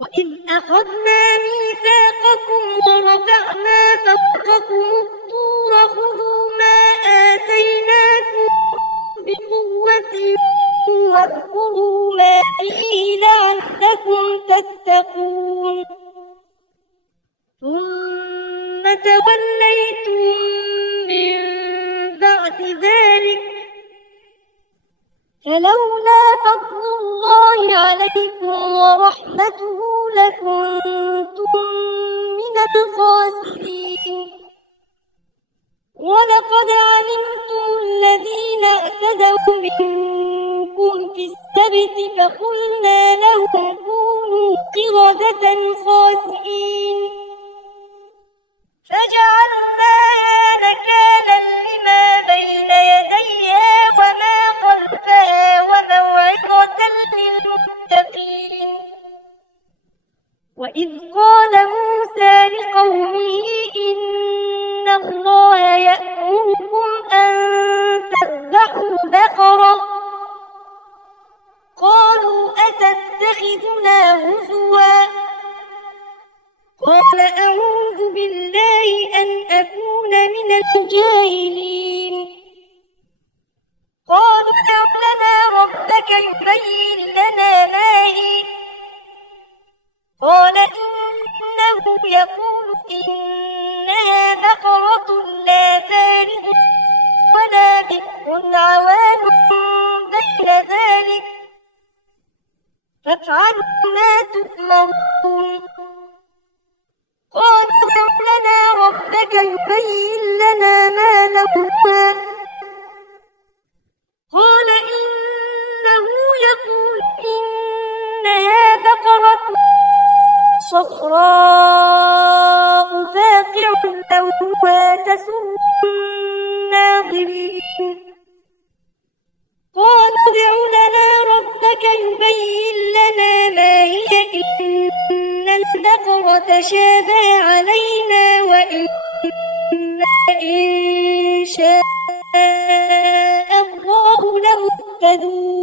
وإذ أخذنا ميثاقكم ورفعنا فوقكم الطور خذوا ما آتيناكم بقوة واذكروا ما فيه لعلكم تتقون ثم توليتم من بعد ذلك فلولا فضل الله عليكم ورحمته لكنتم من الخاسرين ولقد علمتم الذين اعتدوا منكم في السبت فقلنا لهم كونوا قردة خاسئين فجعلناها نكالا لما بين يديها وما خلفها وموعظة للمتقين وإذ قال موسى لقومه إن الله يأمركم أن تذبحوا بقرة قالوا أتتخذنا هزوا قال أعوذ بالله أن أكون من الجاهلين قالوا ادع لنا ربك يبين لنا ما هي قال إنه يقول إنها بقرة لا فارغ ولا بكر عوان بين ذلك فافعلوا ما تؤمرون قال ادع لنا ربك يبين لنا ما لونها قال إنه يقول إنها بقرة صفراء فاقع لونها تسر الناظرين قالوا ادع لنا ربك يبين لنا ما هي إن البقرة شابه علينا وإنا إن شاء الله لمهتدون